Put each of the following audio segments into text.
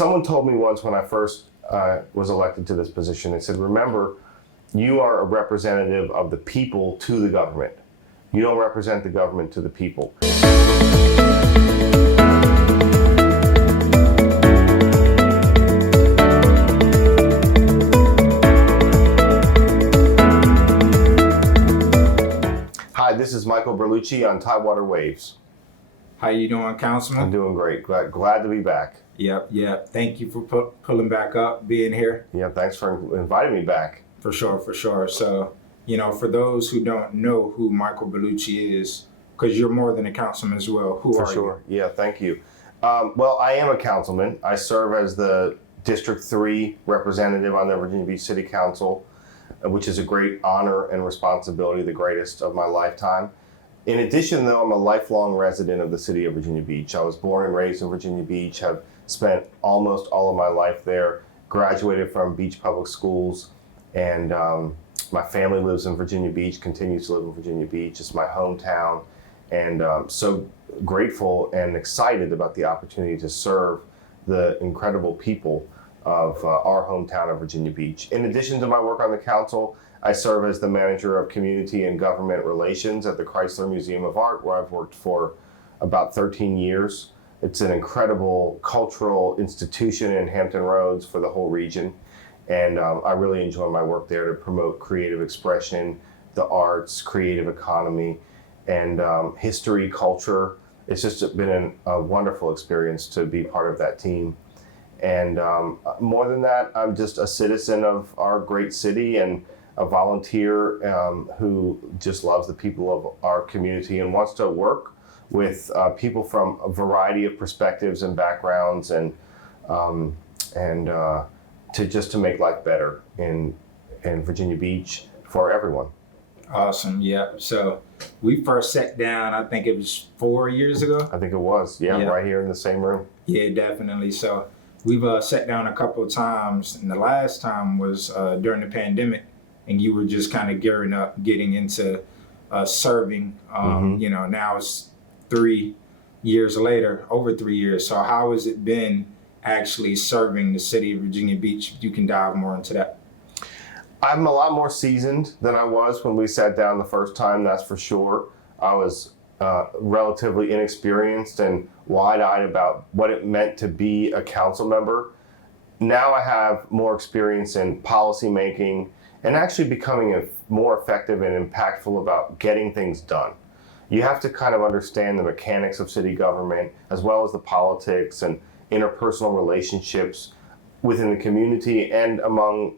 Someone told me once when I first was elected to this position, they said, remember, you are a representative of the people to the government. You don't represent the government to the people. Hi, this is Michael Berlucci on Tidewater Waves. How you doing, Councilman? I'm doing great. Glad to be back. Yep. Thank you for pulling back up, being here. Yeah, thanks for inviting me back. For sure. So, for those who don't know who Michael Berlucci is, because you're more than a councilman as well, who are you? For sure. Yeah, thank you. Well, I am a councilman. I serve as the District 3 representative on the Virginia Beach City Council, which is a great honor and responsibility, the greatest of my lifetime. In addition, though, I'm a lifelong resident of the city of Virginia Beach. I was born and raised in Virginia Beach, have spent almost all of my life there, graduated from Beach Public Schools, and my family lives in Virginia Beach, continues to live in Virginia Beach. It's my hometown, and so grateful and excited about the opportunity to serve the incredible people of our hometown of Virginia Beach. In addition to my work on the council, I serve as the manager of community and government relations at the Chrysler Museum of Art, where I've worked for about 13 years. It's an incredible cultural institution in Hampton Roads for the whole region. And I really enjoy my work there to promote creative expression, the arts, creative economy, and history, culture. It's just been a wonderful experience to be part of that team. And more than that, I'm just a citizen of our great city and a volunteer who just loves the people of our community and wants to work with people from a variety of perspectives and backgrounds, and to make life better in Virginia Beach for everyone. Awesome. Yeah. So we first sat down, I think it was 4 years ago. I think it was. Yeah. Right here in the same room. Yeah, definitely. So we've sat down a couple of times, and the last time was during the pandemic, and you were just kind of gearing up, getting into serving. Now it's 3 years later, over 3 years. So how has it been actually serving the city of Virginia Beach? You can dive more into that. I'm a lot more seasoned than I was when we sat down the first time, that's for sure. I was relatively inexperienced and wide-eyed about what it meant to be a council member. Now I have more experience in policy making and actually becoming more effective and impactful about getting things done. You have to kind of understand the mechanics of city government, as well as the politics and interpersonal relationships within the community and among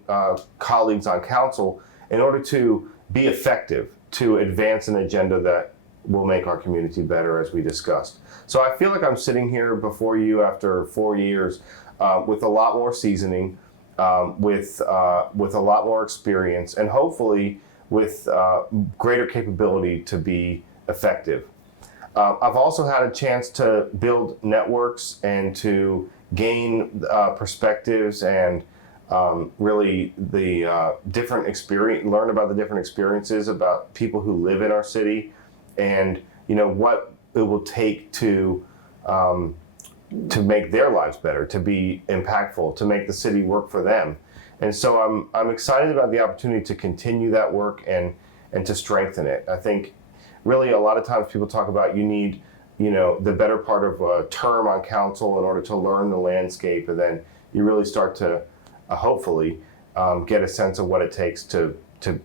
colleagues on council in order to be effective, to advance an agenda that will make our community better, as we discussed. So I feel like I'm sitting here before you after 4 years with a lot more seasoning, with a lot more experience, and hopefully with greater capability to be effective. I've also had a chance to build networks and to gain perspectives and really the different experience, learn about the different experiences about people who live in our city, and what it will take to make their lives better, to be impactful, to make the city work for them. And so I'm excited about the opportunity to continue that work and to strengthen it. I think really a lot of times people talk about you need the better part of a term on council in order to learn the landscape, and then you really start to hopefully get a sense of what it takes to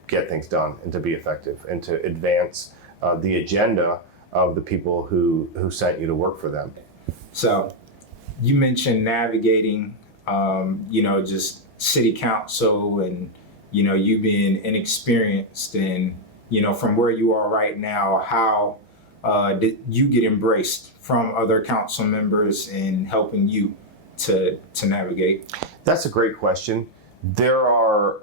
get things done and to be effective and to advance the agenda of the people who sent you to work for them. So you mentioned navigating, just city council and, you being inexperienced, and, from where you are right now, how did you get embraced from other council members in helping you to navigate? That's a great question. There are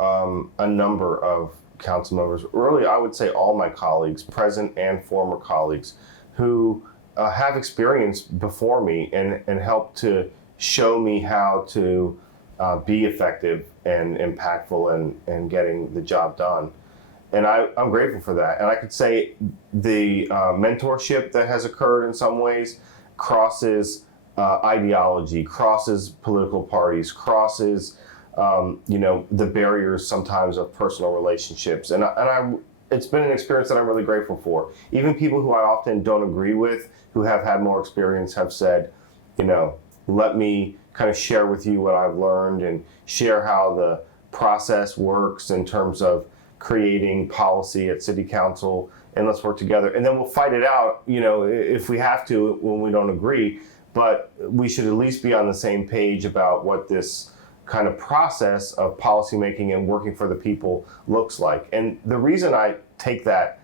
a number of council members, really I would say all my colleagues, present and former colleagues, who have experience before me and help to show me how to be effective and impactful and getting the job done. And I'm grateful for that. And I could say the mentorship that has occurred in some ways crosses ideology, crosses political parties, crosses the barriers sometimes of personal relationships. It's been an experience that I'm really grateful for. Even people who I often don't agree with, who have had more experience, have said, let me kind of share with you what I've learned and share how the process works in terms of creating policy at city council, and let's work together. And then we'll fight it out, if we have to, when we don't agree, but we should at least be on the same page about what this kind of process of policymaking and working for the people looks like. And the reason I take that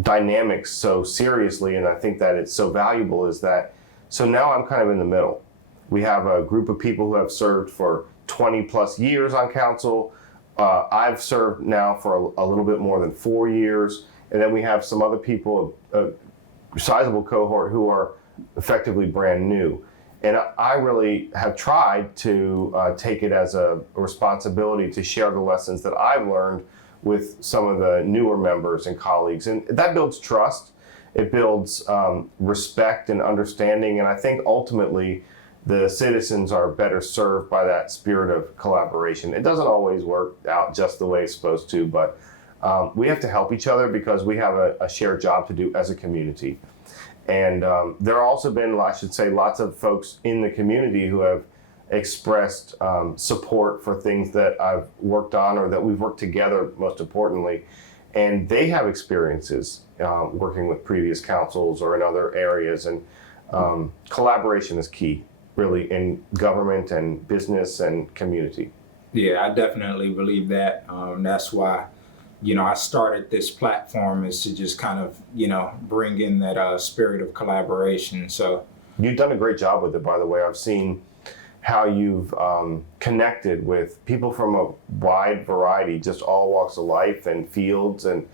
dynamics so seriously, and I think that it's so valuable, is that, so now I'm kind of in the middle. We have a group of people who have served for 20 plus years on council. I've served now for a little bit more than 4 years. And then we have some other people, a sizable cohort, who are effectively brand new. And I really have tried to take it as a responsibility to share the lessons that I've learned with some of the newer members and colleagues. And that builds trust. It builds respect and understanding. And I think ultimately the citizens are better served by that spirit of collaboration. It doesn't always work out just the way it's supposed to, but we have to help each other because we have a shared job to do as a community. And there have also been, I should say, lots of folks in the community who have expressed support for things that I've worked on or that we've worked together, most importantly. And they have experiences working with previous councils or in other areas. And collaboration is key, really, in government and business and community. Yeah, I definitely believe that. That's why, I started this platform, is to just kind of, bring in that spirit of collaboration. So you've done a great job with it, by the way. I've seen how you've connected with people from a wide variety, just all walks of life and fields. And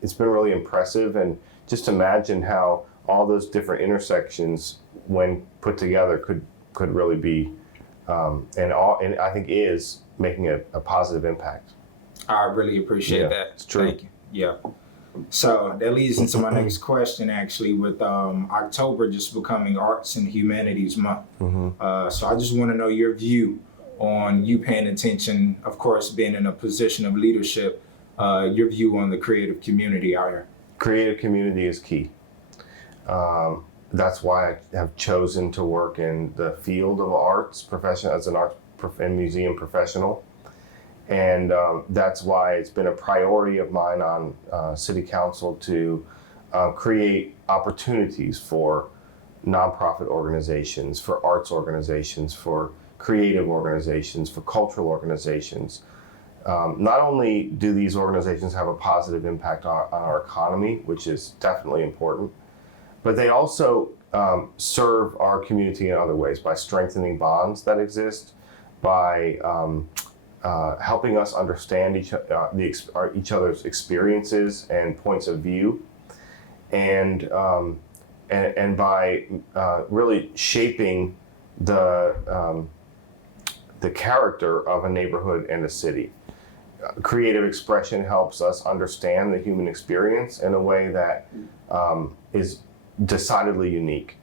it's been really impressive. And just imagine how all those different intersections, when put together, could really be, and I think is making a positive impact. I really appreciate that. It's true. Thank you. Yeah. So that leads into my next question, actually, with October just becoming Arts and Humanities Month. So I just want to know your view on you paying attention, of course, being in a position of leadership, your view on the creative community out here. Creative community is key. That's why I have chosen to work in the field of arts profession as an art and museum professional. And that's why it's been a priority of mine on City Council to create opportunities for nonprofit organizations, for arts organizations, for creative organizations, for cultural organizations. Not only do these organizations have a positive impact on our economy, which is definitely important, but they also serve our community in other ways by strengthening bonds that exist, by helping us understand each other's experiences and points of view, and by really shaping the character of a neighborhood and a city. Creative expression helps us understand the human experience in a way that is decidedly unique.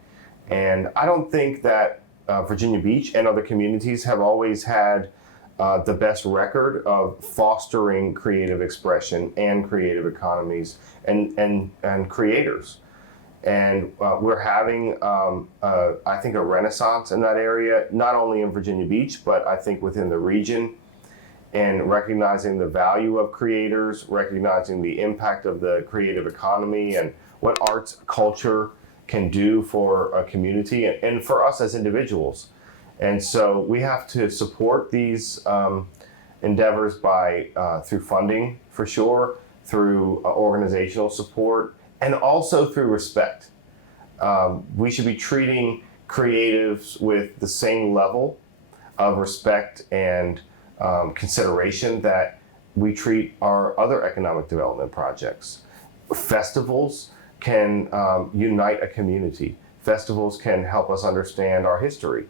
And I don't think that Virginia Beach and other communities have always had the best record of fostering creative expression and creative economies and creators. And we're having, I think, a renaissance in that area, not only in Virginia Beach, but I think within the region, and recognizing the value of creators, recognizing the impact of the creative economy and what arts culture can do for a community and for us as individuals. And so we have to support these endeavors by through funding, for sure, through organizational support, and also through respect. We should be treating creatives with the same level of respect and consideration that we treat our other economic development projects. Festivals can unite a community. Festivals can help us understand our history,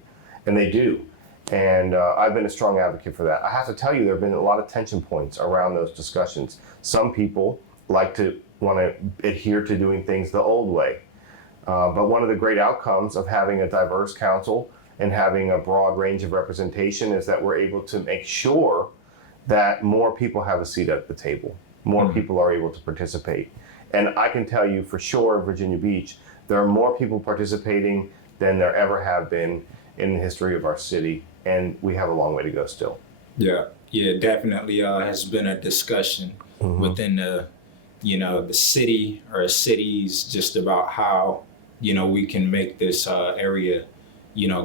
and they do. And I've been a strong advocate for that. I have to tell you, there have been a lot of tension points around those discussions. Some people want to adhere to doing things the old way. But one of the great outcomes of having a diverse council and having a broad range of representation is that we're able to make sure that more people have a seat at the table, more people are able to participate. And I can tell you for sure in Virginia Beach, there are more people participating than there ever have been in the history of our city, and we have a long way to go still. Yeah, definitely has been a discussion within the city or cities just about how, we can make this area,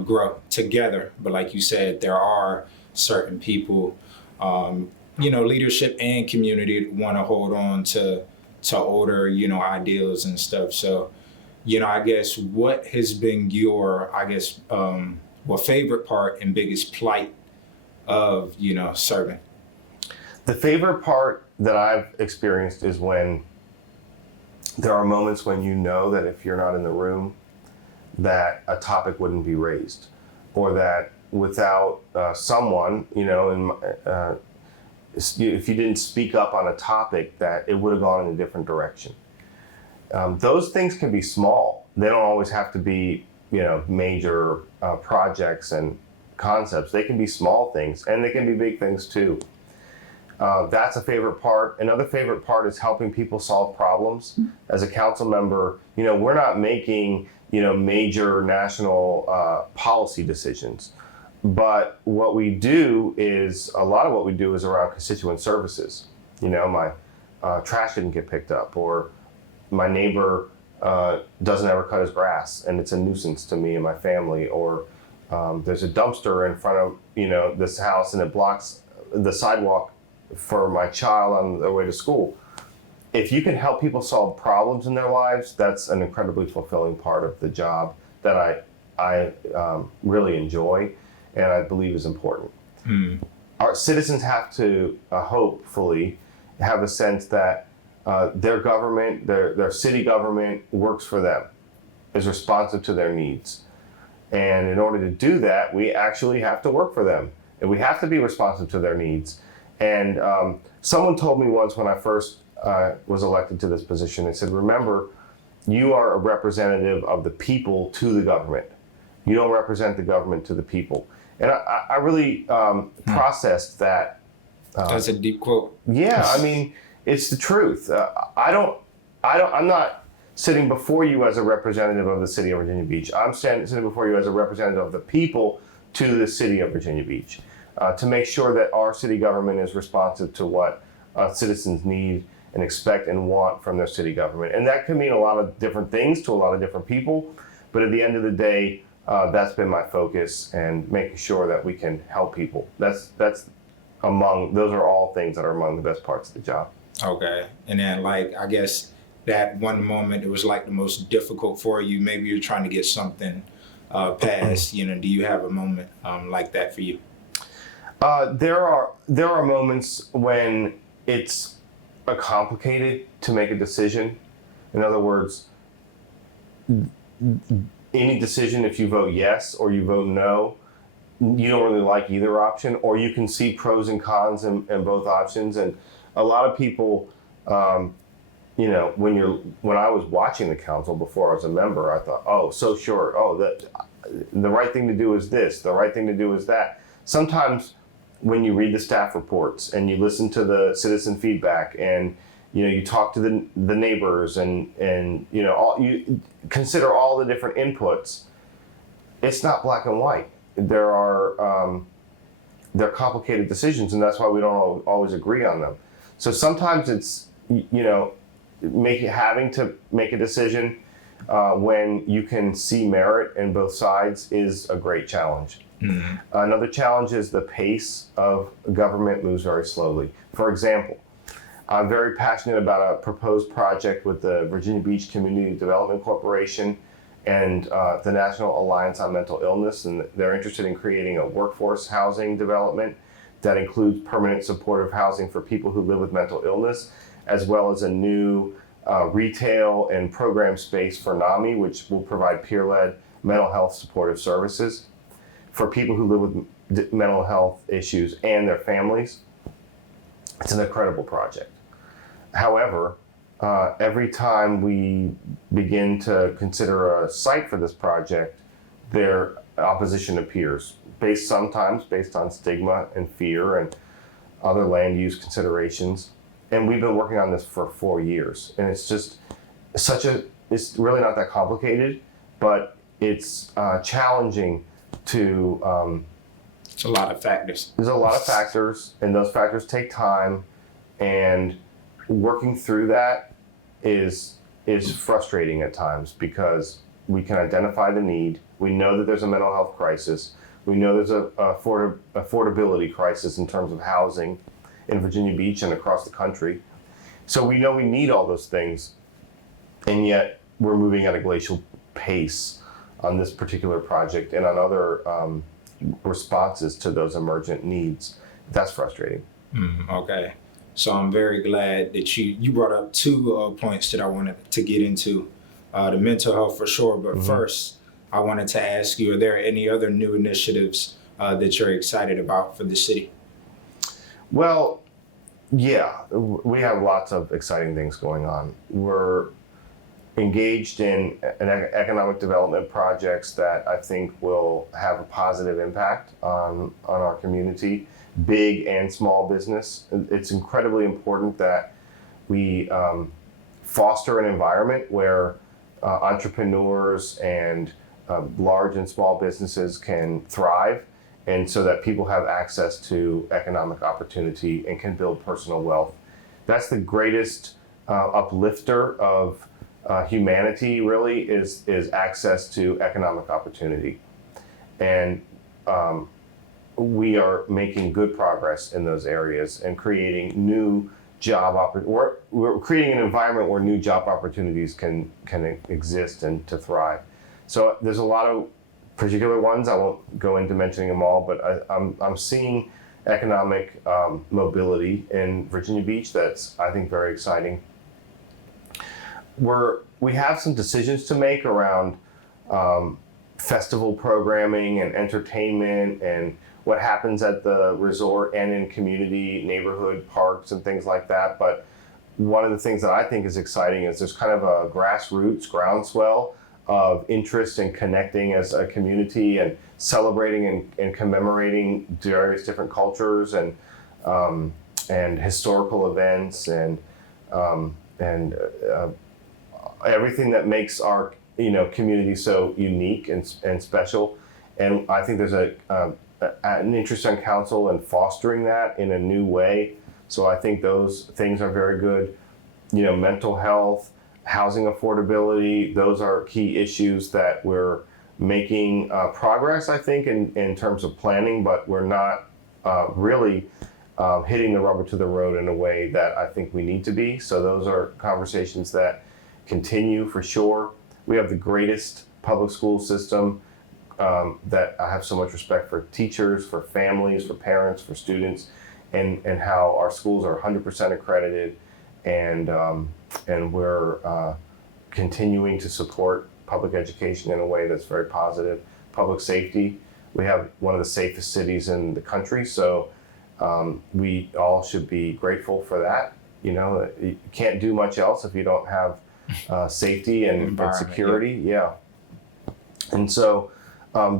grow together. But like you said, there are certain people, leadership and community want to hold on to older, ideals and stuff. So, I guess what has been your, favorite part and biggest plight of, serving? The favorite part that I've experienced is when there are moments when you know that if you're not in the room, that a topic wouldn't be raised, or that without someone, if you didn't speak up on a topic, that it would have gone in a different direction. Those things can be small. They don't always have to be, major projects and concepts. They can be small things, and they can be big things too. That's a favorite part. Another favorite part is helping people solve problems. As a council member, we're not making, major national policy decisions. But what we do is, a lot of what we do is around constituent services. My trash didn't get picked up, or my neighbor doesn't ever cut his grass and it's a nuisance to me and my family, or there's a dumpster in front of this house and it blocks the sidewalk for my child on their way to school. If you can help people solve problems in their lives, that's an incredibly fulfilling part of the job that I really enjoy and I believe is important. Our citizens have to hopefully have a sense that their government, their city government works for them, is responsive to their needs. And in order to do that, we actually have to work for them, and we have to be responsive to their needs. And someone told me once when I first was elected to this position, they said, remember, you are a representative of the people to the government. You don't represent the government to the people. And I really processed that. That's a deep quote. Yeah, I mean, it's the truth. I'm not sitting before you as a representative of the city of Virginia Beach. I'm sitting before you as a representative of the people to the city of Virginia Beach, to make sure that our city government is responsive to what citizens need and expect and want from their city government. And that can mean a lot of different things to a lot of different people. But at the end of the day, that's been my focus, and making sure that we can help people. Those are all things that are among the best parts of the job. Okay. And then I guess that one moment it was the most difficult for you. Maybe you're trying to get something passed. Do you have a moment like that for you? There are moments when it's complicated to make a decision. In other words, any decision, if you vote yes or you vote no, you don't really like either option, or you can see pros and cons in both options. And a lot of people, when I was watching the council before I was a member, I thought, oh, so sure. Oh, the right thing to do is this. The right thing to do is that. Sometimes when you read the staff reports and you listen to the citizen feedback and you talk to the neighbors and you consider all the different inputs, it's not black and white. There are complicated decisions, and that's why we don't always agree on them. So sometimes it's having to make a decision when you can see merit in both sides is a great challenge. Mm-hmm. Another challenge is the pace of government moves very slowly. For example, I'm very passionate about a proposed project with the Virginia Beach Community Development Corporation and the National Alliance on Mental Illness, and they're interested in creating a workforce housing development that includes permanent supportive housing for people who live with mental illness, as well as a new retail and program space for NAMI, which will provide peer-led mental health supportive services for people who live with mental health issues and their families. It's an incredible project. However, every time we begin to consider a site for this project, their opposition appears, sometimes based on stigma and fear and other land use considerations. And we've been working on this for 4 years, and it's just it's really not that complicated, but it's challenging to. It's a lot of factors. There's a lot of factors, and those factors take time, and working through that is frustrating at times because we can identify the need. We know that there's a mental health crisis. We know there's a affordability crisis in terms of housing in Virginia Beach and across the country. So we know we need all those things, and yet we're moving at a glacial pace on this particular project and on other responses to those emergent needs. That's frustrating. Okay. So I'm very glad that you brought up two points that I wanted to get into. The mental health for sure, but first I wanted to ask you, are there any other new initiatives that you're excited about for the city? Well, yeah, we have lots of exciting things going on. We're engaged in economic development projects that I think will have a positive impact on our community, big and small business. It's incredibly important that we foster an environment where entrepreneurs and large and small businesses can thrive, and so that people have access to economic opportunity and can build personal wealth. That's the greatest uplifter of humanity, really, is access to economic opportunity. And we are making good progress in those areas and creating new we're creating an environment where new job opportunities can exist and to thrive. So there's a lot of particular ones. I won't go into mentioning them all, but I'm seeing economic mobility in Virginia Beach that's, I think, very exciting. We have some decisions to make around festival programming and entertainment and what happens at the resort and in community neighborhood parks and things like that. But one of the things that I think is exciting is there's kind of a grassroots groundswell of interest in connecting as a community and celebrating and commemorating various different cultures and historical events and everything that makes our community so unique and special. And I think there's an interest on council in fostering that in a new way. So I think those things are very good. Mental health, housing affordability, those are key issues that we're making progress, I think, in terms of planning, but we're not really hitting the rubber to the road in a way that I think we need to be. So those are conversations that continue for sure. We have the greatest public school system that I have so much respect for teachers, for families, for parents, for students, and how our schools are 100% accredited, and we're continuing to support public education in a way that's very positive. Public safety, we have one of the safest cities in the country, so we all should be grateful for that. You can't do much else if you don't have safety and security. Yeah. And so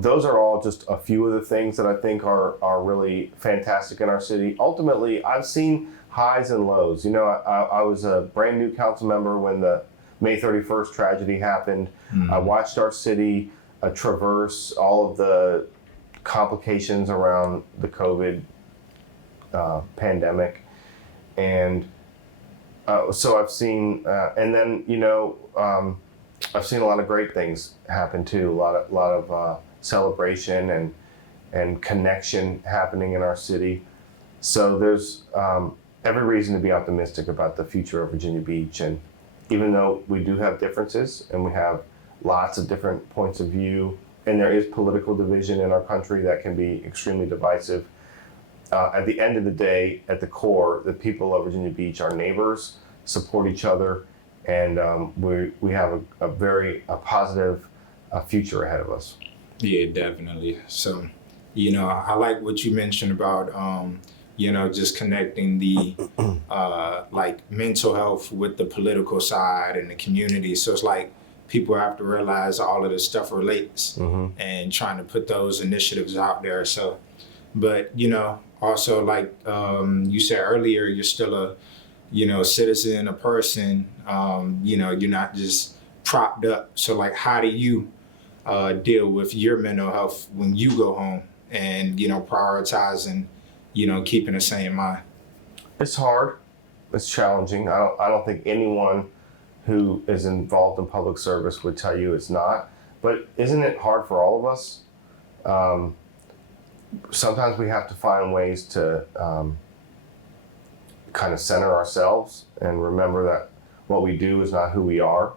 those are all just a few of the things that I think are really fantastic in our city. Ultimately, I've seen highs and lows. I was a brand new council member when the May 31st tragedy happened. I watched our city traverse all of the complications around the COVID pandemic. And so I've seen, and then, I've seen a lot of great things happen too. A lot of celebration and connection happening in our city. So there's every reason to be optimistic about the future of Virginia Beach. And even though we do have differences and we have lots of different points of view, and there is political division in our country that can be extremely divisive, at the end of the day, at the core, the people of Virginia Beach are neighbors, support each other, and we have a very positive future ahead of us. Yeah, definitely. So, I like what you mentioned about just connecting the like mental health with the political side and the community. So it's like people have to realize all of this stuff relates and trying to put those initiatives out there. So, but, also like you said earlier, you're still a, citizen, a person, you're not just propped up. So like, how do you deal with your mental health when you go home and, prioritizing, keeping the same mind? It's hard. It's challenging. I don't think anyone who is involved in public service would tell you it's not. But isn't it hard for all of us? Sometimes we have to find ways to kind of center ourselves and remember that what we do is not who we are.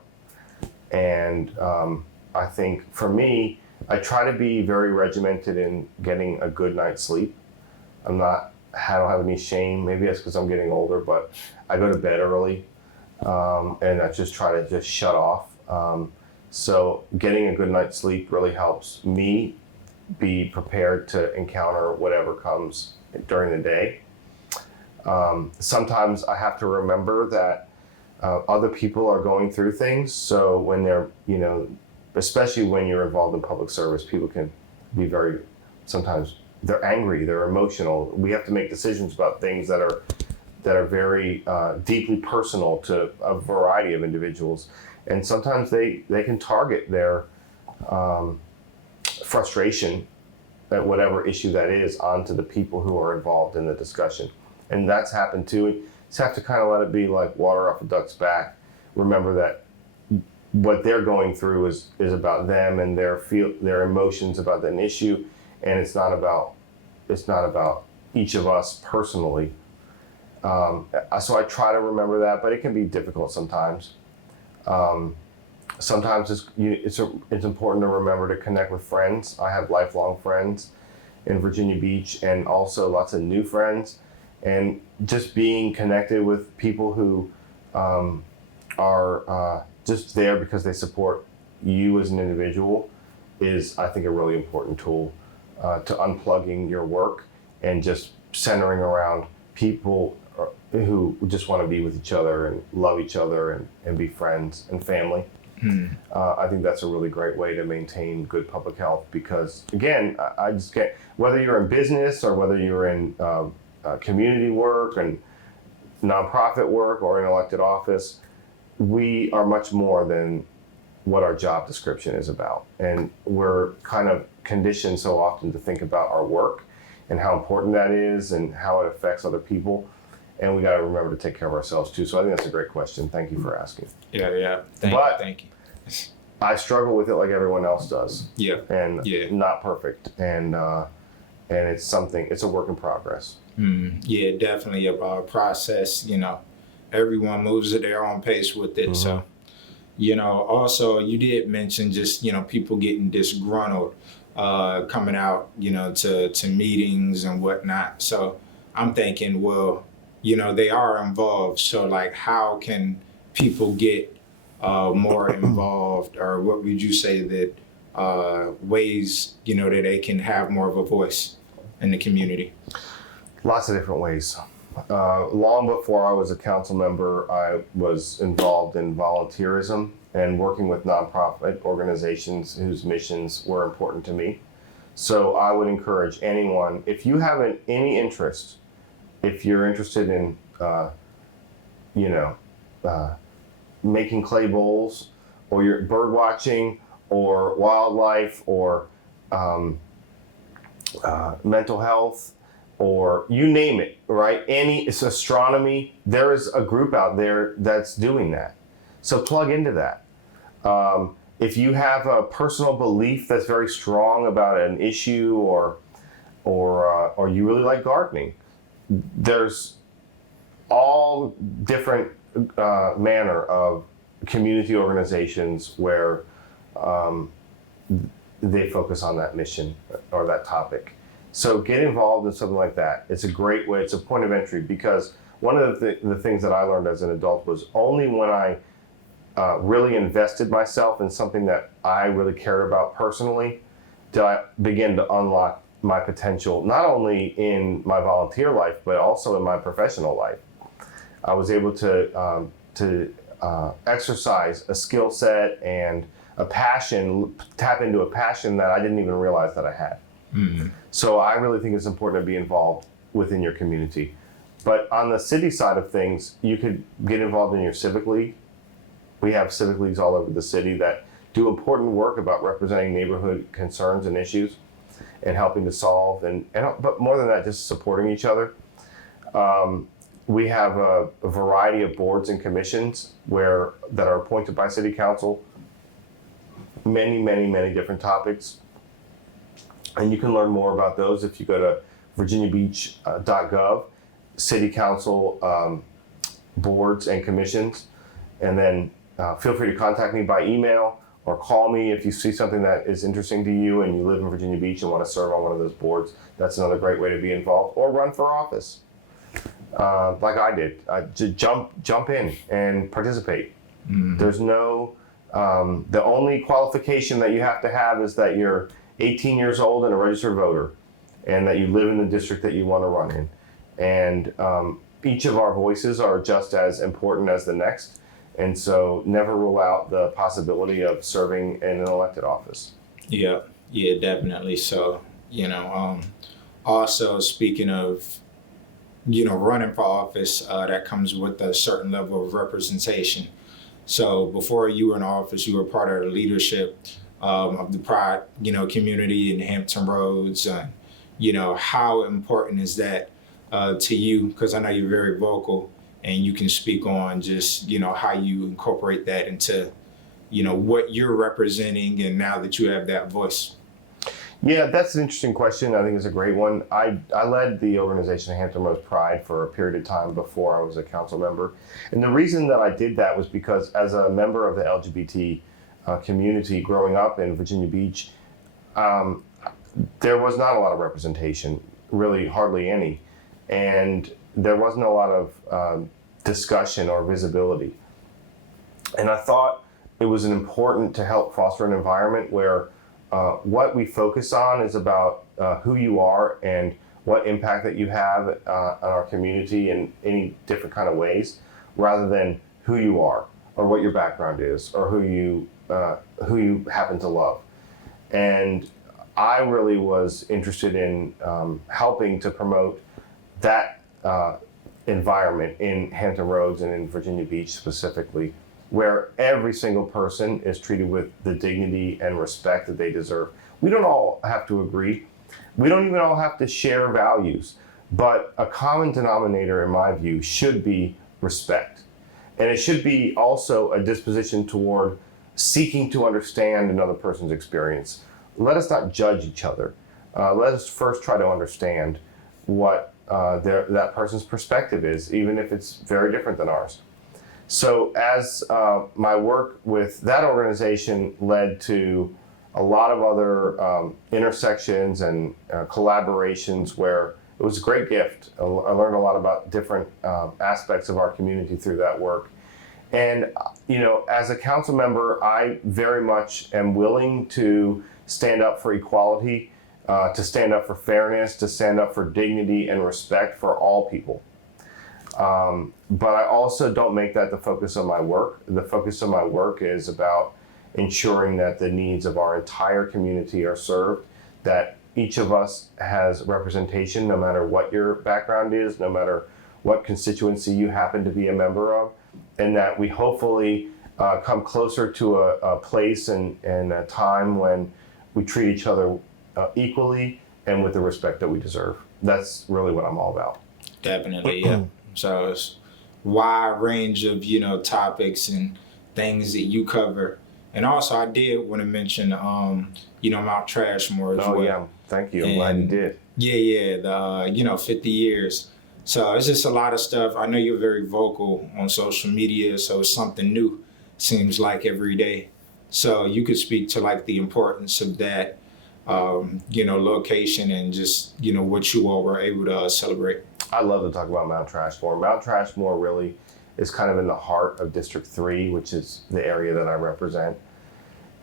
And I think for me, I try to be very regimented in getting a good night's sleep. I don't have any shame. Maybe that's because I'm getting older, but I go to bed early and I just try to just shut off. So getting a good night's sleep really helps me be prepared to encounter whatever comes during the day. Sometimes I have to remember that other people are going through things. So when they're, especially when you're involved in public service, people can be sometimes they're angry, they're emotional. We have to make decisions about things that are very deeply personal to a variety of individuals. And sometimes they can target their frustration at whatever issue that is onto the people who are involved in the discussion. And that's happened too. You just have to kind of let it be like water off a duck's back. Remember that what they're going through is about them and their emotions about an issue, and it's not about each of us personally. So I try to remember that, but it can be difficult sometimes. Sometimes it's important to remember to connect with friends. I have lifelong friends in Virginia Beach and also lots of new friends. And just being connected with people who are just there because they support you as an individual is, I think, a really important tool to unplugging your work and just centering around people who just want to be with each other and love each other and be friends and family. I think that's a really great way to maintain good public health because, again, I just can't, whether you're in business or whether you're in community work and nonprofit work or in elected office, we are much more than what our job description is about. And we're kind of conditioned so often to think about our work and how important that is and how it affects other people. And we got to remember to take care of ourselves too. So I think that's a great question. Thank you for asking. Yeah. Thank you. I struggle with it like everyone else does. Yeah. And not perfect. And it's a work in progress. Yeah, definitely a process. Everyone moves at their own pace with it. So, also you did mention just, people getting disgruntled, coming out, to meetings and whatnot. So I'm thinking, well, they are involved. So like, how can people get more involved, or what would you say that ways, that they can have more of a voice in the community? Lots of different ways. Long before I was a council member, I was involved in volunteerism and working with nonprofit organizations whose missions were important to me. So I would encourage anyone, if you have any interest, if you're interested in, making clay bowls, or you're bird watching, or wildlife, or mental health, or you name it, right? It's astronomy. There is a group out there that's doing that. So plug into that. If you have a personal belief that's very strong about an issue, or you really like gardening, there's all different manner of community organizations where they focus on that mission or that topic. So get involved in something like that. It's a great way. It's a point of entry, because one of the things that I learned as an adult was only when I really invested myself in something that I really cared about personally did I begin to unlock my potential, not only in my volunteer life, but also in my professional life. I was able to exercise a skill set and a passion, tap into a passion that I didn't even realize that I had. Mm-hmm. So I really think it's important to be involved within your community. But on the city side of things, you could get involved in your civic league. We have civic leagues all over the city that do important work about representing neighborhood concerns and issues and helping to solve, but more than that, just supporting each other. We have a variety of boards and commissions that are appointed by city council, many, many, many different topics. And you can learn more about those if you go to virginiabeach.gov, city council boards and commissions. And then feel free to contact me by email or call me if you see something that is interesting to you and you live in Virginia Beach and want to serve on one of those boards. That's another great way to be involved, or run for office. Like I did, just jump in and participate. Mm-hmm. There's no, the only qualification that you have to have is that you're 18 years old and a registered voter, and that you live in the district that you want to run in. And each of our voices are just as important as the next. And so never rule out the possibility of serving in an elected office. Yeah, definitely. So, also speaking of, running for office, that comes with a certain level of representation. So before you were in office, you were part of the leadership of the Pride, community in Hampton Roads. How important is that to you? Because I know you're very vocal and you can speak on just, how you incorporate that into, what you're representing, and now that you have that voice. Yeah, that's an interesting question. I think it's a great one. I led the organization Hampton Roads Pride for a period of time before I was a council member. And the reason that I did that was because as a member of the LGBT community growing up in Virginia Beach, there was not a lot of representation, really hardly any. And there wasn't a lot of discussion or visibility. And I thought it was important to help foster an environment where what we focus on is about who you are and what impact that you have on our community in any different kind of ways, rather than who you are or what your background is or who you happen to love. And I really was interested in helping to promote that environment in Hampton Roads and in Virginia Beach specifically, where every single person is treated with the dignity and respect that they deserve. We don't all have to agree. We don't even all have to share values, but a common denominator, in my view, should be respect. And it should be also a disposition toward seeking to understand another person's experience. Let us not judge each other. Let us first try to understand what that person's perspective is, even if it's very different than ours. So as my work with that organization led to a lot of other intersections and collaborations where it was a great gift. I learned a lot about different aspects of our community through that work. And, as a council member, I very much am willing to stand up for equality, to stand up for fairness, to stand up for dignity and respect for all people. But I also don't make that the focus of my work. The focus of my work is about ensuring that the needs of our entire community are served, that each of us has representation, no matter what your background is, no matter what constituency you happen to be a member of, and that we hopefully come closer to a place and a time when we treat each other equally and with the respect that we deserve. That's really what I'm all about. Definitely, yeah. So it's a wide range of, topics and things that you cover. And also I did want to mention, Mount Trashmore as well. Oh, yeah. Thank you. I'm glad you did. Yeah. 50 years. So it's just a lot of stuff. I know you're very vocal on social media, so it's something new, seems like every day. So you could speak to like the importance of that, location and just, what you all were able to celebrate. I love to talk about Mount Trashmore. Mount Trashmore really is kind of in the heart of District 3, which is the area that I represent.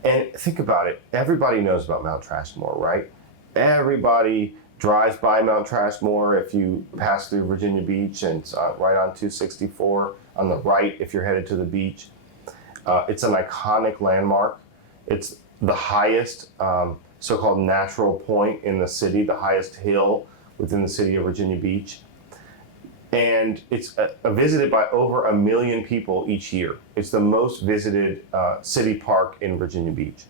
And think about it. Everybody knows about Mount Trashmore, right? everybody drives by Mount Trashmore if you pass through Virginia Beach, and it's right on 264 on the right if you're headed to the beach. It's an iconic landmark. It's the highest so-called natural point in the city, the highest hill within the city of Virginia Beach. And it's visited by over 1 million people each year. It's the most visited city park in Virginia Beach.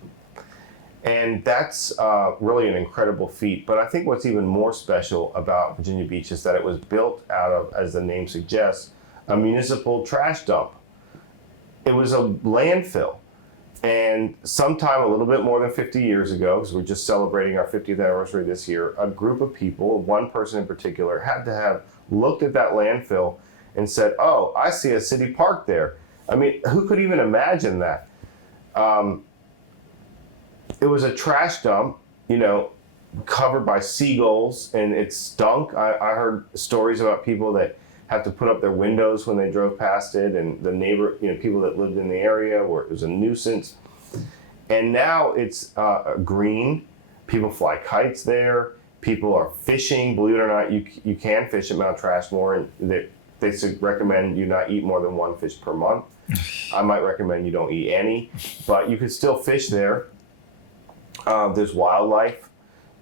And that's really an incredible feat. But I think what's even more special about Virginia Beach is that it was built out of, as the name suggests, a municipal trash dump. It was a landfill. And sometime a little bit more than 50 years ago, because we're just celebrating our 50th anniversary this year, a group of people, one person in particular, had to have looked at that landfill and said, oh, I see a city park there. I mean, who could even imagine that? It was a trash dump, you know, covered by seagulls, and it stunk. I heard stories about people that have to put up their windows when they drove past it, and the people that lived in the area where it was a nuisance. And now it's green. People fly kites there. People are fishing. Believe it or not, you can fish at Mount Trashmore, and they recommend you not eat more than 1 fish per month. I might recommend you don't eat any, but you could still fish there. There's wildlife.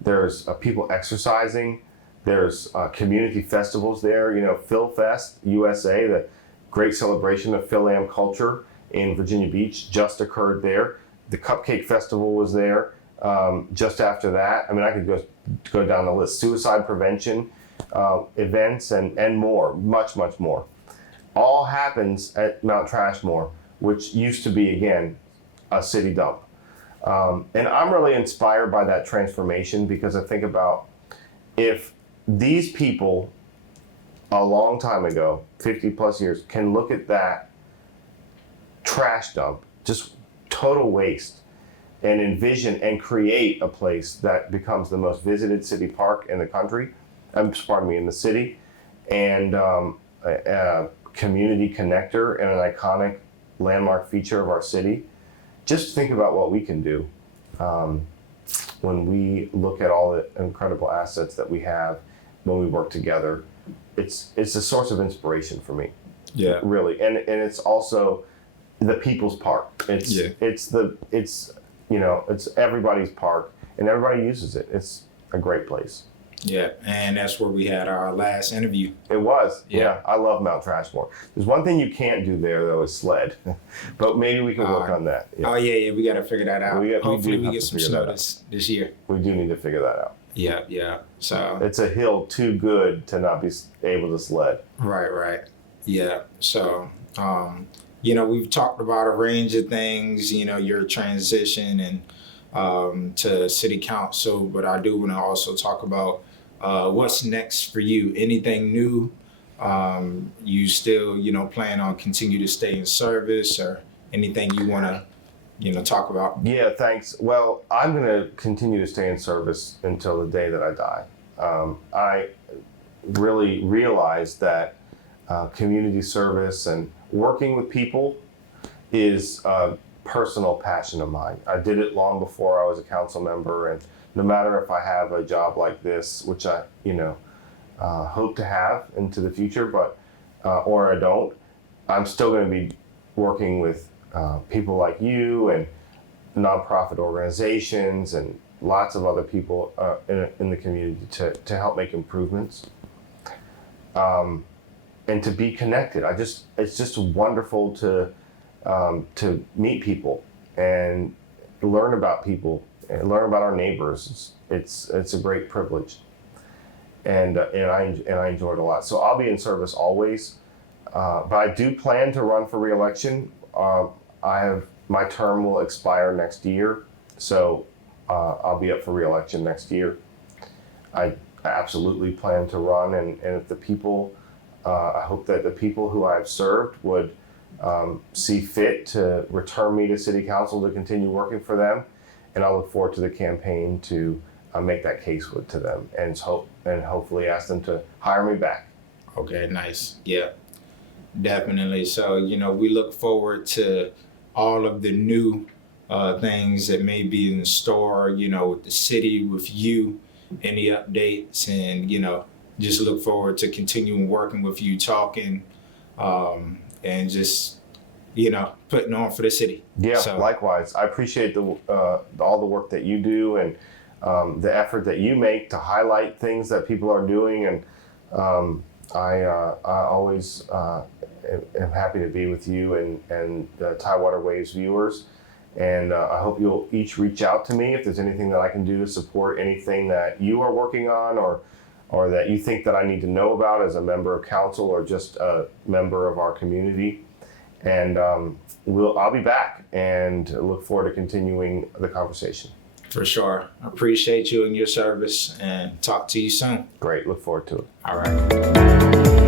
There's people exercising. There's community festivals there. You know, Phil Fest USA, the great celebration of Phil-Am culture in Virginia Beach, just occurred there. The Cupcake Festival was there just after that. I mean, I could go down the list. Suicide prevention events and more, much, much more. All happens at Mount Trashmore, which used to be, again, a city dump. And I'm really inspired by that transformation, because I think about if these people a long time ago, 50 plus years, can look at that trash dump, just total waste, and envision and create a place that becomes the most visited city park in the country, in the city, and a community connector and an iconic landmark feature of our city. Just think about what we can do when we look at all the incredible assets that we have when we work together. It's a source of inspiration for me. Yeah, really, and it's also the people's park. It's everybody's park, and everybody uses it. It's a great place. Yeah, and that's where we had our last interview. It was. Yeah. I love Mount Trashmore. There's one thing you can't do there, though, is sled. But maybe we can work on that. Yeah. Oh, yeah, we got to figure that out. Hopefully we get some snow this year. We do need to figure that out. Yeah. So it's a hill too good to not be able to sled. Right. Yeah. So, we've talked about a range of things, your transition and to city council, but I do want to also talk about what's next for you. Anything new? You still, plan on continue to stay in service, or anything you want to, talk about? Yeah, thanks. Well, I'm going to continue to stay in service until the day that I die. I really realized that community service and working with people is a personal passion of mine. I did it long before I was a council member, and no matter if I have a job like this, which I, hope to have into the future, but or I don't, I'm still going to be working with people like you and nonprofit organizations and lots of other people in the community to help make improvements and to be connected. It's just wonderful to meet people and learn about people and learn about our neighbors. It's a great privilege, and I enjoy it a lot. So I'll be in service always, but I do plan to run for re-election. My term will expire next year, so I'll be up for re-election next year. I absolutely plan to run, and if the people, I hope that the people who I've served would see fit to return me to City Council to continue working for them, and I look forward to the campaign to make that case to them, and hopefully ask them to hire me back. Okay, nice. Yeah, definitely. So we look forward to all of the new things that may be in store, with the city, with you, any updates, and just look forward to continuing working with you, talking, and just putting on for the city. Yeah, So, likewise. I appreciate all the work that you do and the effort that you make to highlight things that people are doing. And I always am happy to be with you and the Tidewater Waves viewers. And I hope you'll each reach out to me if there's anything that I can do to support anything that you are working on or that you think that I need to know about as a member of council or just a member of our community. And I'll be back and look forward to continuing the conversation. for sure. I appreciate you and your service, and talk to you soon. Great. Look forward to it. All right.